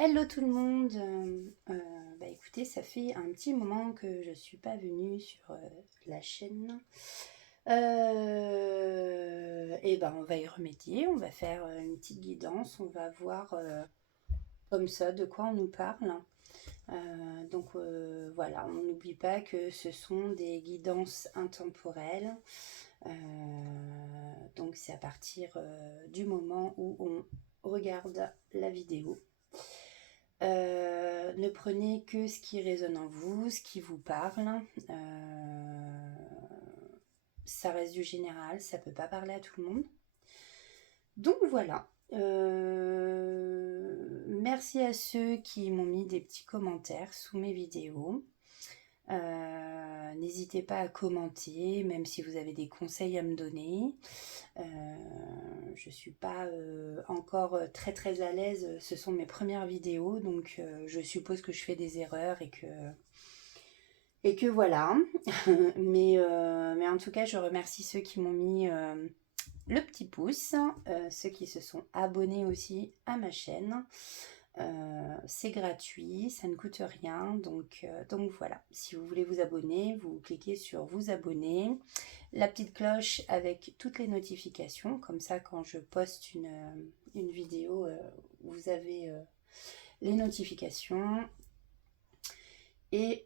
Hello tout le monde. Écoutez, ça fait un petit moment que je suis pas venue sur la chaîne. On va y remédier. On va faire une petite guidance. On va voir comme ça de quoi on nous parle. Voilà, on n'oublie pas que ce sont des guidances intemporelles. Donc c'est à partir du moment où on regarde la vidéo. Ne prenez que ce qui résonne en vous, ce qui vous parle. Ça reste du général, ça peut pas parler à tout le monde. Donc voilà. Merci à ceux qui m'ont mis des petits commentaires sous mes vidéos. N'hésitez pas à commenter, même si vous avez des conseils à me donner. Je suis pas encore très à l'aise, ce sont mes premières vidéos, donc je suppose que je fais des erreurs et que voilà. mais en tout cas, je remercie ceux qui m'ont mis le petit pouce, ceux qui se sont abonnés aussi à ma chaîne. C'est gratuit, ça ne coûte rien, donc voilà. Si vous voulez vous abonner, vous cliquez sur vous abonner, la petite cloche avec toutes les notifications, comme ça quand je poste une vidéo, vous avez les notifications. Et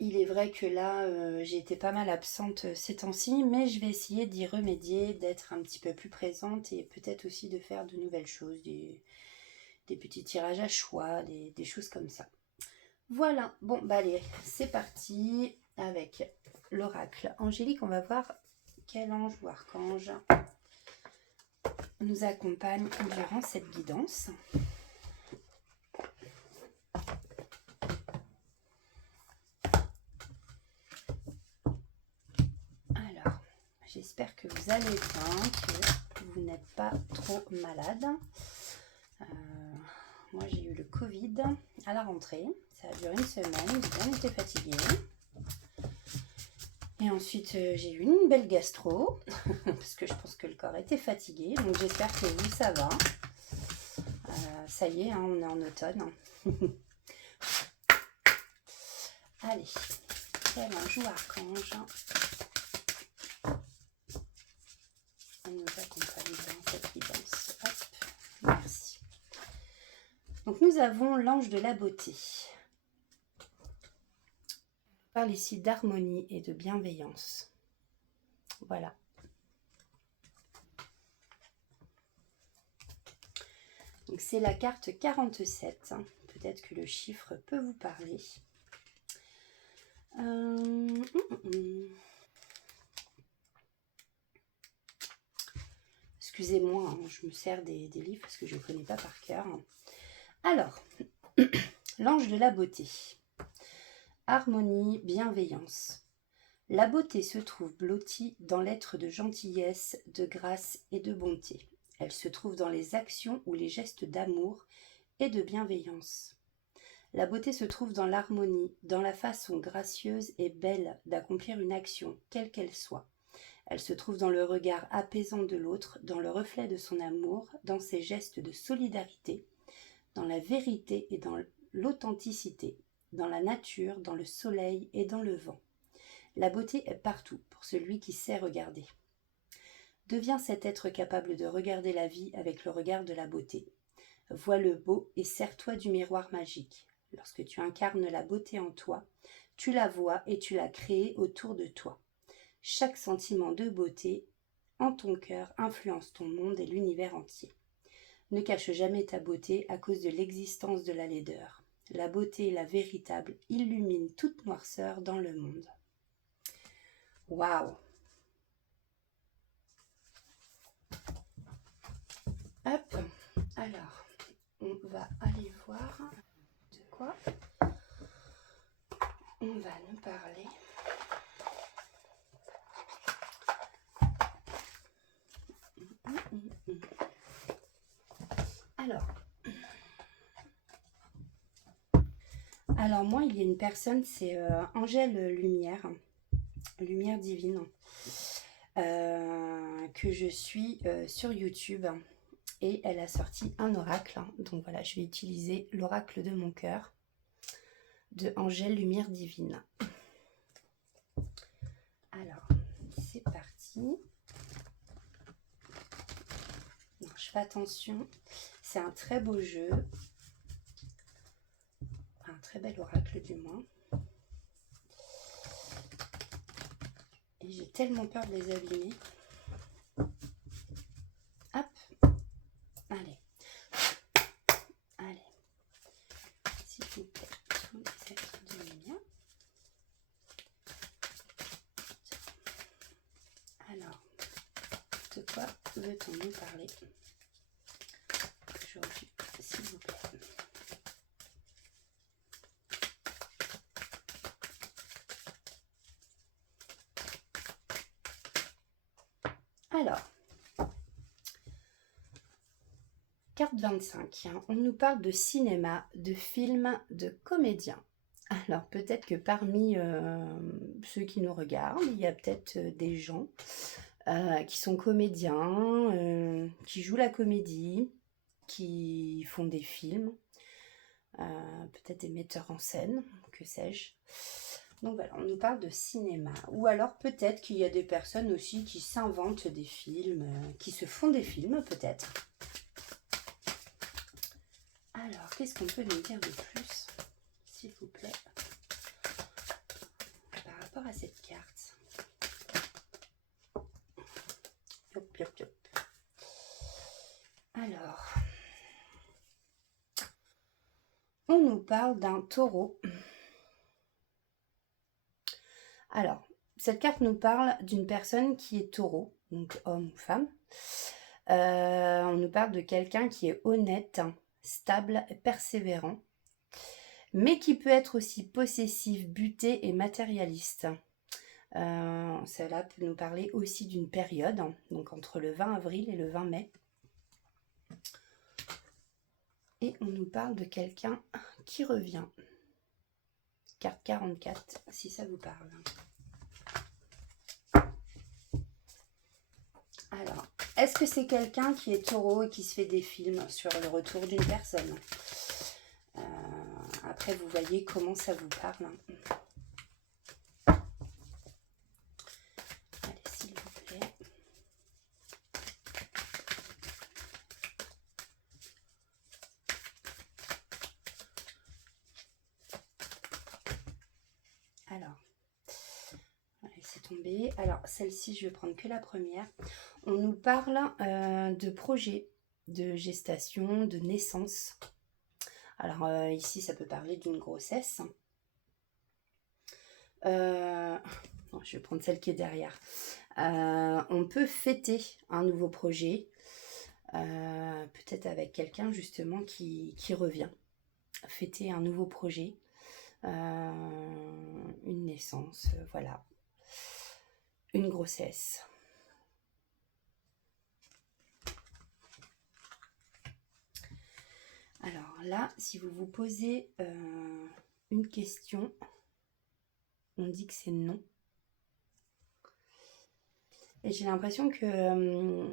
il est vrai que là, j'ai été pas mal absente ces temps-ci, mais je vais essayer d'y remédier, d'être un petit peu plus présente et peut-être aussi de faire de nouvelles choses, des petits tirages à choix, des choses comme ça. Voilà, bon bah allez, c'est parti avec l'oracle angélique. On va voir quel ange ou archange nous accompagne durant cette guidance. Alors, j'espère que vous allez bien, que vous n'êtes pas trop malade. Moi j'ai eu le Covid à la rentrée, ça a duré une semaine, j'ai bien été fatiguée. Et ensuite j'ai eu une belle gastro, parce que je pense que le corps était fatigué, donc j'espère que vous ça va. Ça y est, hein, on est en automne. Allez, quel ange ou archange nous accompagne dans cette guidance. Hop, merci. Donc nous avons l'ange de la beauté. On parle ici d'harmonie et de bienveillance. Voilà. Donc c'est la carte 47. Peut-être que le chiffre peut vous parler. Excusez-moi, hein, je me sers des livres parce que je ne connais pas par cœur. Alors, l'ange de la beauté. Harmonie, bienveillance. La beauté se trouve blottie dans l'être de gentillesse, de grâce et de bonté. Elle se trouve dans les actions ou les gestes d'amour et de bienveillance. La beauté se trouve dans l'harmonie, dans la façon gracieuse et belle d'accomplir une action, quelle qu'elle soit. Elle se trouve dans le regard apaisant de l'autre, dans le reflet de son amour, dans ses gestes de solidarité, dans la vérité et dans l'authenticité, dans la nature, dans le soleil et dans le vent. La beauté est partout pour celui qui sait regarder. Deviens cet être capable de regarder la vie avec le regard de la beauté. Vois le beau et sers-toi du miroir magique. Lorsque tu incarnes la beauté en toi, tu la vois et tu l'as créée autour de toi. Chaque sentiment de beauté en ton cœur influence ton monde et l'univers entier. Ne cache jamais ta beauté à cause de l'existence de la laideur. La beauté, la véritable, illumine toute noirceur dans le monde. Waouh! Hop, alors, on va aller voir de quoi on va nous parler. Alors moi, il y a une personne, c'est Angèle Lumière, Lumière Divine, que je suis sur YouTube. et elle a sorti un oracle. Donc voilà, je vais utiliser l'oracle de mon cœur de Angèle Lumière Divine. Alors, c'est parti. Non, je fais attention, c'est un très beau jeu, un très bel oracle du moins. Et j'ai tellement peur de les abîmer. Hop, allez, allez, s'il vous plaît, tous les êtres de lumière. Alors, de quoi veut-on nous parler aujourd'hui, s'il vous plaît? Alors, carte 25, hein, on nous parle de cinéma, de films, de comédiens. Alors, peut-être que parmi ceux qui nous regardent, il y a peut-être des gens qui sont comédiens, qui jouent la comédie, qui font des films, peut-être des metteurs en scène, que sais-je. Donc voilà, on nous parle de cinéma. Ou alors peut-être qu'il y a des personnes aussi qui s'inventent des films, qui se font des films peut-être. Alors, qu'est-ce qu'on peut nous dire de plus, s'il vous plaît, par rapport à cette carte? Yop, yop, yop. Alors, on nous parle d'un taureau. Alors, cette carte nous parle d'une personne qui est taureau, donc homme ou femme. On nous parle de quelqu'un qui est honnête, stable, persévérant, mais qui peut être aussi possessif, buté et matérialiste. Cela peut nous parler aussi d'une période, donc entre le 20 avril et le 20 mai. Et on nous parle de quelqu'un qui revient. Carte 44, si ça vous parle. Alors, est-ce que c'est quelqu'un qui est taureau et qui se fait des films sur le retour d'une personne? Après, vous voyez comment ça vous parle. Allez, s'il vous plaît. Alors, c'est tombé. Alors, celle-ci, je vais prendre que la première. On nous parle de projet, de gestation, de naissance. Alors, ici, ça peut parler d'une grossesse. Non, je vais prendre celle qui est derrière. On peut fêter un nouveau projet, peut-être avec quelqu'un justement qui revient. Fêter un nouveau projet, une naissance, voilà. Une grossesse. Alors là, si vous vous posez une question, on dit que c'est non. Et j'ai l'impression que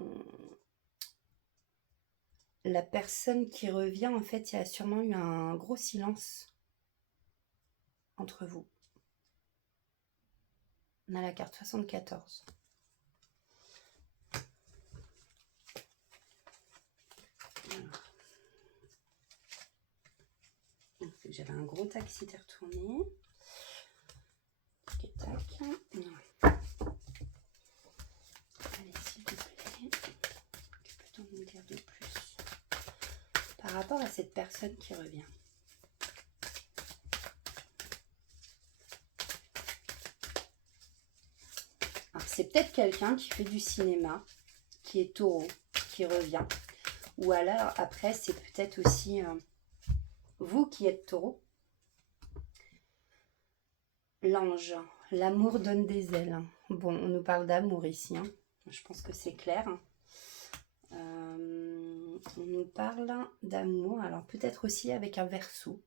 la personne qui revient, en fait, il y a sûrement eu un gros silence entre vous. On a la carte 74. J'avais un gros tac qui s'était retourné. Tac, tac. Non. Allez, s'il vous plaît. Que peut-on nous dire de plus par rapport à cette personne qui revient? Alors, c'est peut-être quelqu'un qui fait du cinéma, qui est taureau, qui revient. Ou alors, après, c'est peut-être aussi vous qui êtes taureau. L'ange, l'amour donne des ailes. Bon, on nous parle d'amour ici. Hein. Je pense que c'est clair. On nous parle d'amour. Alors, peut-être aussi avec un verseau.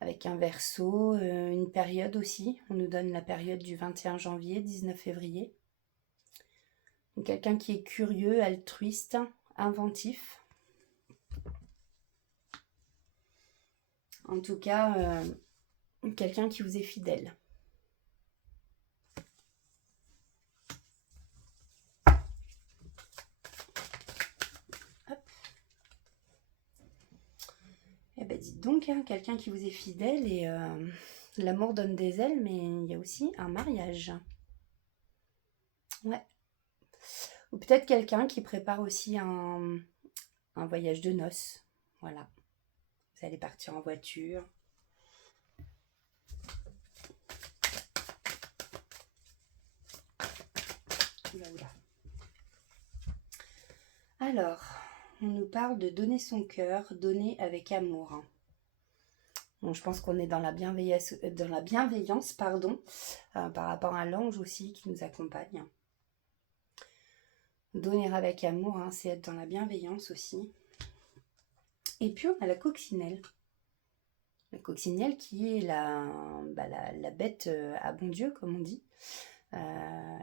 Avec un verseau, une période aussi. On nous donne la période du 21 janvier, 19 février. Donc, quelqu'un qui est curieux, altruiste, inventif. En tout cas, quelqu'un qui vous est fidèle. Hop. Eh ben dites donc, hein, quelqu'un qui vous est fidèle et l'amour donne des ailes, mais il y a aussi un mariage. Ouais. Ou peut-être quelqu'un qui prépare aussi un voyage de noces. Voilà. Vous allez partir en voiture. Oula, oula. Alors, on nous parle de donner son cœur, donner avec amour. Bon, je pense qu'on est dans la bienveillance, pardon, par rapport à l'ange aussi qui nous accompagne. Donner avec amour, hein, c'est être dans la bienveillance aussi. Et puis on a la coccinelle. La coccinelle qui est la bête à bon Dieu, comme on dit.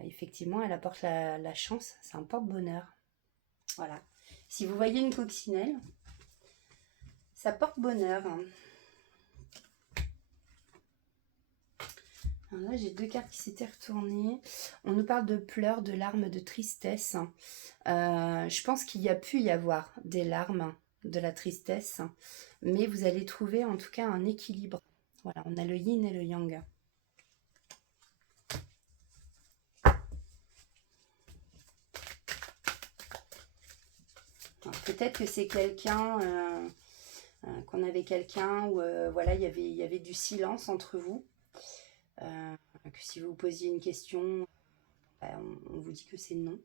Effectivement, elle apporte la chance, c'est un porte-bonheur. Voilà. Si vous voyez une coccinelle, ça porte bonheur. Hein. Alors là, j'ai 2 cartes qui s'étaient retournées. On nous parle de pleurs, de larmes, de tristesse. Je pense qu'il y a pu y avoir des larmes, de la tristesse, mais vous allez trouver en tout cas un équilibre. Voilà, on a le yin et le yang. Peut-être que c'est quelqu'un, qu'on avait quelqu'un où voilà, il y avait du silence entre vous. Que si vous posiez une question, on vous dit que c'est non.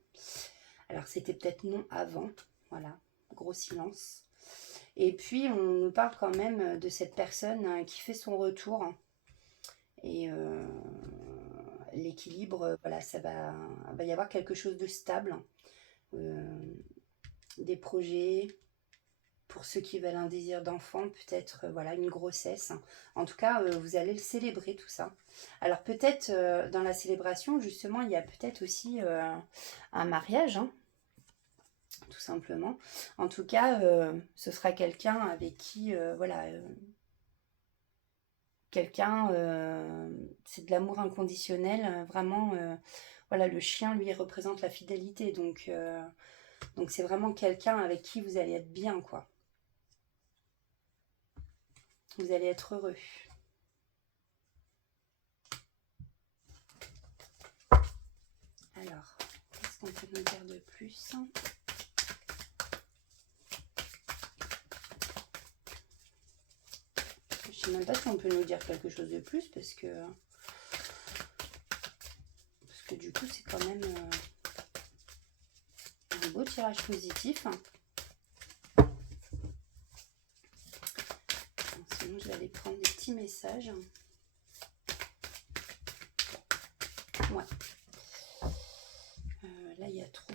Alors c'était peut-être non avant, voilà, gros silence. Et puis on nous parle quand même de cette personne qui fait son retour. Et l'équilibre, voilà, va y avoir quelque chose de stable. Des projets, pour ceux qui veulent un désir d'enfant, peut-être voilà, une grossesse. En tout cas, vous allez le célébrer tout ça. Alors peut-être dans la célébration, justement, il y a peut-être aussi un mariage, hein, tout simplement. En tout cas, ce sera quelqu'un avec qui, voilà, quelqu'un, c'est de l'amour inconditionnel, vraiment. Voilà, le chien, lui, représente la fidélité, donc c'est vraiment quelqu'un avec qui vous allez être bien, quoi. Vous allez être heureux. Alors, qu'est-ce qu'on peut nous dire de plus ? Je ne sais même pas si on peut nous dire quelque chose de plus parce que du coup, c'est quand même un beau tirage positif. Sinon, je vais aller prendre des petits messages. Ouais. Là, il y a trop.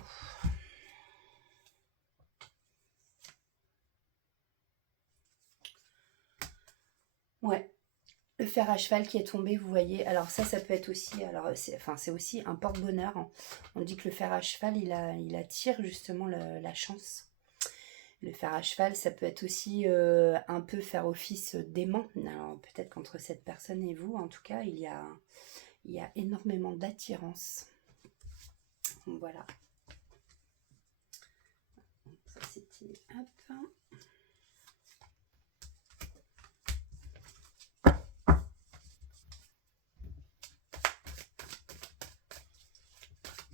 Ouais. Le fer à cheval qui est tombé, vous voyez. Alors ça peut être aussi, alors c'est aussi un porte-bonheur. Hein. On dit que le fer à cheval, il attire justement la chance. Le fer à cheval, ça peut être aussi un peu faire office d'aimant. Alors peut-être qu'entre cette personne et vous, en tout cas, il y a énormément d'attirance. Voilà. Ça c'était hop.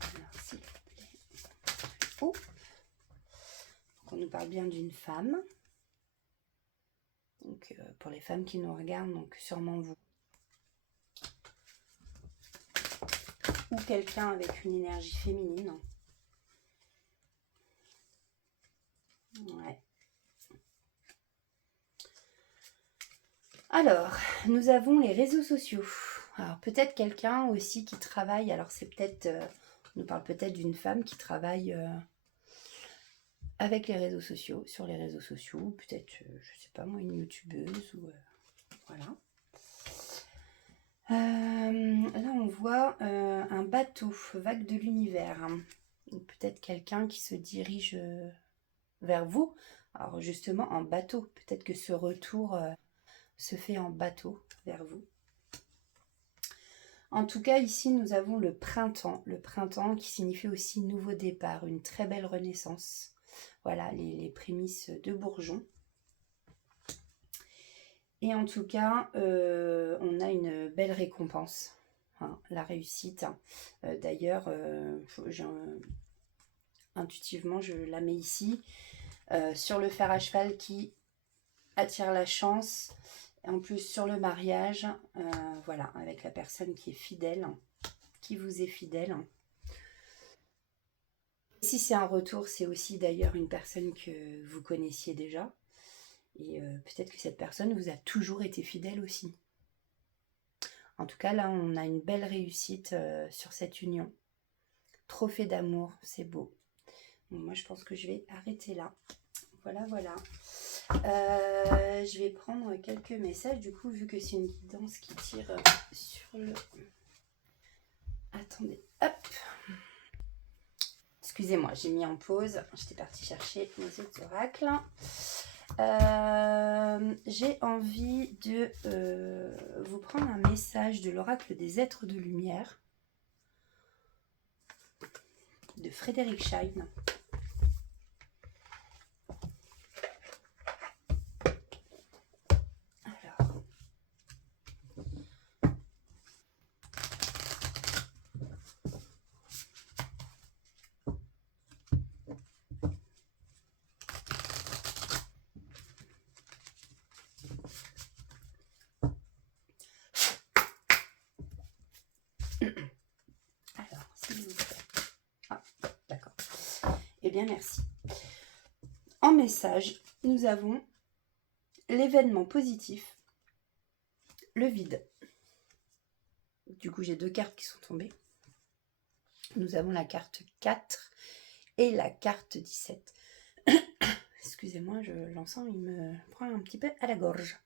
Alors s'il vous plaît. Oh. On nous parle bien d'une femme. Donc pour les femmes qui nous regardent, donc sûrement vous. Ou quelqu'un avec une énergie féminine. Ouais. Alors, nous avons les réseaux sociaux. Alors peut-être quelqu'un aussi qui travaille, alors c'est peut-être, on nous parle peut-être d'une femme qui travaille avec les réseaux sociaux, sur les réseaux sociaux, peut-être, je sais pas moi, une youtubeuse ou voilà. Là on voit un bateau, vague de l'univers. Peut-être quelqu'un qui se dirige vers vous. Alors justement en bateau, peut-être que ce retour se fait en bateau vers vous. En tout cas, ici, nous avons le printemps qui signifie aussi nouveau départ, une très belle renaissance. Voilà, les prémices de Bourgeon. Et en tout cas, on a une belle récompense, hein, la réussite. D'ailleurs, intuitivement, je la mets ici, sur le fer à cheval qui attire la chance. En plus, sur le mariage, voilà, avec la personne qui est fidèle, qui vous est fidèle. Si c'est un retour, c'est aussi d'ailleurs une personne que vous connaissiez déjà. Et peut-être que cette personne vous a toujours été fidèle aussi. En tout cas, là, on a une belle réussite sur cette union. Trophée d'amour, c'est beau. Bon, moi, je pense que je vais arrêter là. Voilà, voilà. Je vais prendre quelques messages, du coup, vu que c'est une guidance qui tire sur le... Attendez, hop. Excusez-moi, j'ai mis en pause. J'étais partie chercher mes autres oracles. J'ai envie de vous prendre un message de l'oracle des êtres de lumière de Frédéric Schein. Alors, s'il vous plaît. Ah, d'accord. Eh bien, merci. En message, nous avons l'événement positif, le vide. Du coup, j'ai deux cartes qui sont tombées. Nous avons la carte 4 et la carte 17. Excusez-moi, l'encens, il me prend un petit peu à la gorge.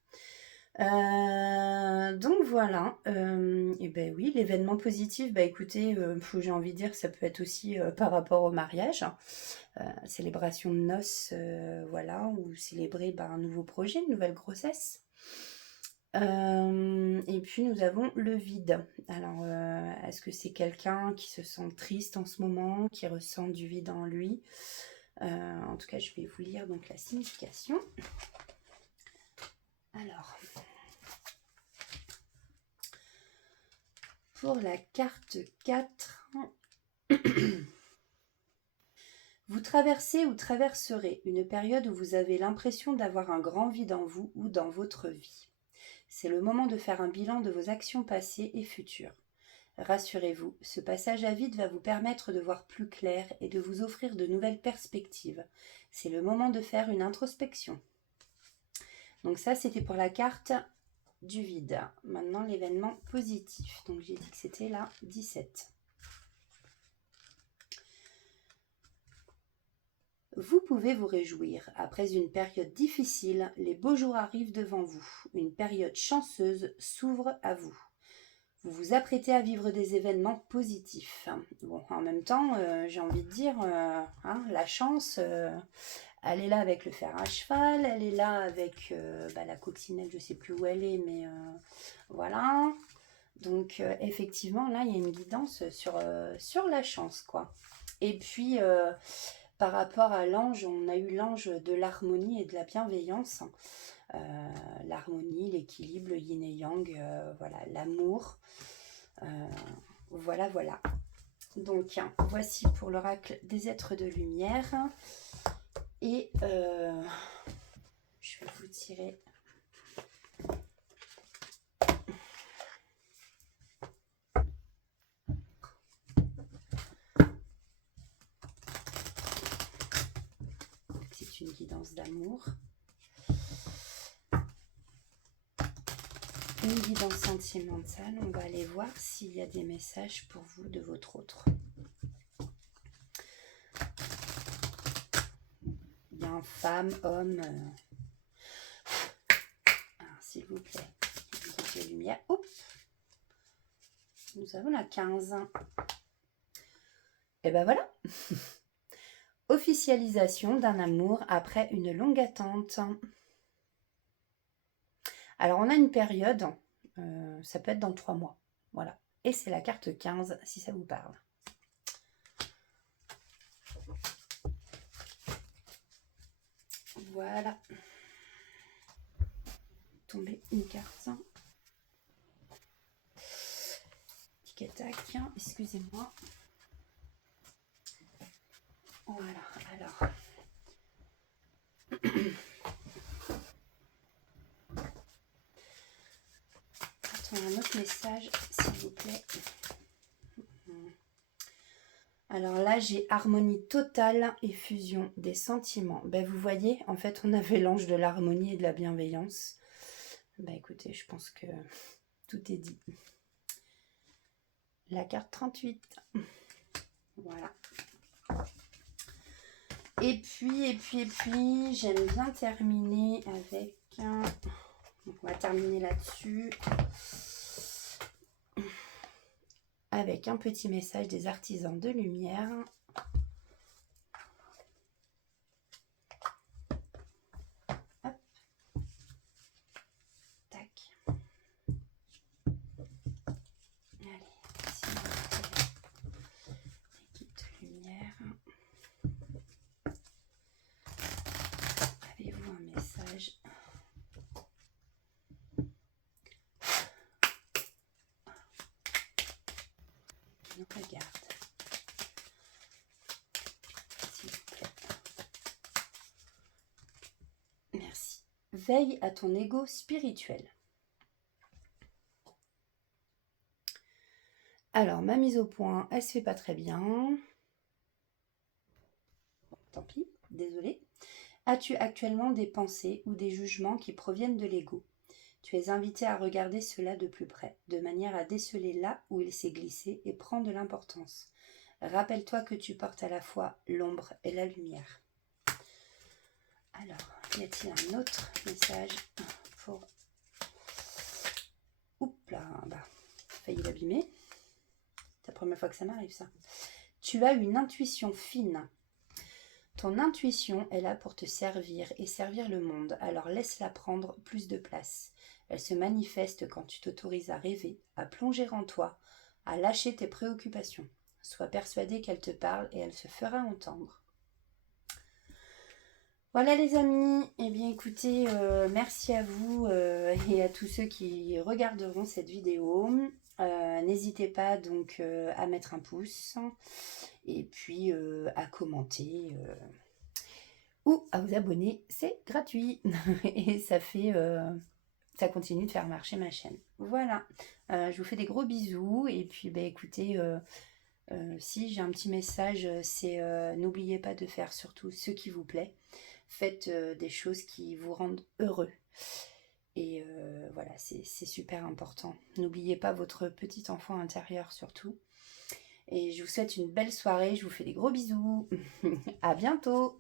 Donc voilà, et ben oui, l'événement positif, bah écoutez, j'ai envie de dire que ça peut être aussi par rapport au mariage, célébration de noces, voilà, ou célébrer un nouveau projet, une nouvelle grossesse. Et puis nous avons le vide. Alors, est-ce que c'est quelqu'un qui se sent triste en ce moment, qui ressent du vide en lui? En tout cas, je vais vous lire donc la signification. Alors, pour la carte 4, vous traversez ou traverserez une période où vous avez l'impression d'avoir un grand vide en vous ou dans votre vie. C'est le moment de faire un bilan de vos actions passées et futures. Rassurez-vous, ce passage à vide va vous permettre de voir plus clair et de vous offrir de nouvelles perspectives. C'est le moment de faire une introspection. Donc ça, c'était pour la carte du vide. Maintenant, l'événement positif. Donc j'ai dit que c'était la 17. Vous pouvez vous réjouir. Après une période difficile, les beaux jours arrivent devant vous. Une période chanceuse s'ouvre à vous. Vous vous apprêtez à vivre des événements positifs. Bon, en même temps, j'ai envie de dire, la chance, elle est là avec le fer à cheval, elle est là avec la coccinelle, je ne sais plus où elle est, mais voilà. Donc, effectivement, là, il y a une guidance sur la chance, quoi. Et puis, par rapport à l'ange, on a eu l'ange de l'harmonie et de la bienveillance. L'harmonie, l'équilibre, le yin et yang, voilà, l'amour. Voilà, voilà. Donc, voici pour l'oracle des êtres de lumière. Et je vais vous tirer... C'est une guidance d'amour. Une guidance sentimentale. On va aller voir s'il y a des messages pour vous de votre autre. Bien, femme, homme. S'il vous plaît. De lumière. Oups. Nous avons la 15. Et ben voilà. Officialisation d'un amour après une longue attente. Alors, on a une période, ça peut être dans 3 mois. Voilà. Et c'est la carte 15, si ça vous parle. Voilà. Tomber une carte. Tic tac, excusez-moi. Voilà, alors. Attends, un autre message, s'il vous plaît. Alors là, j'ai harmonie totale et fusion des sentiments. Ben, vous voyez, en fait, on avait l'ange de l'harmonie et de la bienveillance. Ben, écoutez, je pense que tout est dit. La carte 38. Voilà. Et puis, j'aime bien terminer avec un... Donc, on va terminer là-dessus. Avec un petit message des artisans de lumière. Hop. Tac. Allez, ici, l'équipe de lumière. Avez-vous un message? On regarde. S'il vous plaît. Merci. Veille à ton ego spirituel. Alors, ma mise au point, elle se fait pas très bien. Bon, tant pis, désolée. As-tu actuellement des pensées ou des jugements qui proviennent de l'ego? Tu es invité à regarder cela de plus près, de manière à déceler là où il s'est glissé et prend de l'importance. Rappelle-toi que tu portes à la fois l'ombre et la lumière. Alors, y a-t-il un autre message pour... Oups là, bah, failli l'abîmer. C'est la première fois que ça m'arrive, ça. Tu as une intuition fine. Ton intuition est là pour te servir et servir le monde, alors laisse-la prendre plus de place. Elle se manifeste quand tu t'autorises à rêver, à plonger en toi, à lâcher tes préoccupations. Sois persuadé qu'elle te parle et elle se fera entendre. Voilà les amis, eh bien écoutez, merci à vous et à tous ceux qui regarderont cette vidéo. N'hésitez pas donc à mettre un pouce et puis à commenter ou à vous abonner, c'est gratuit et ça fait... ça continue de faire marcher ma chaîne. Voilà, je vous fais des gros bisous et puis bah, écoutez, si j'ai un petit message, c'est n'oubliez pas de faire surtout ce qui vous plaît. Faites des choses qui vous rendent heureux. Et voilà, c'est super important. N'oubliez pas votre petit enfant intérieur surtout. Et je vous souhaite une belle soirée, je vous fais des gros bisous. À bientôt.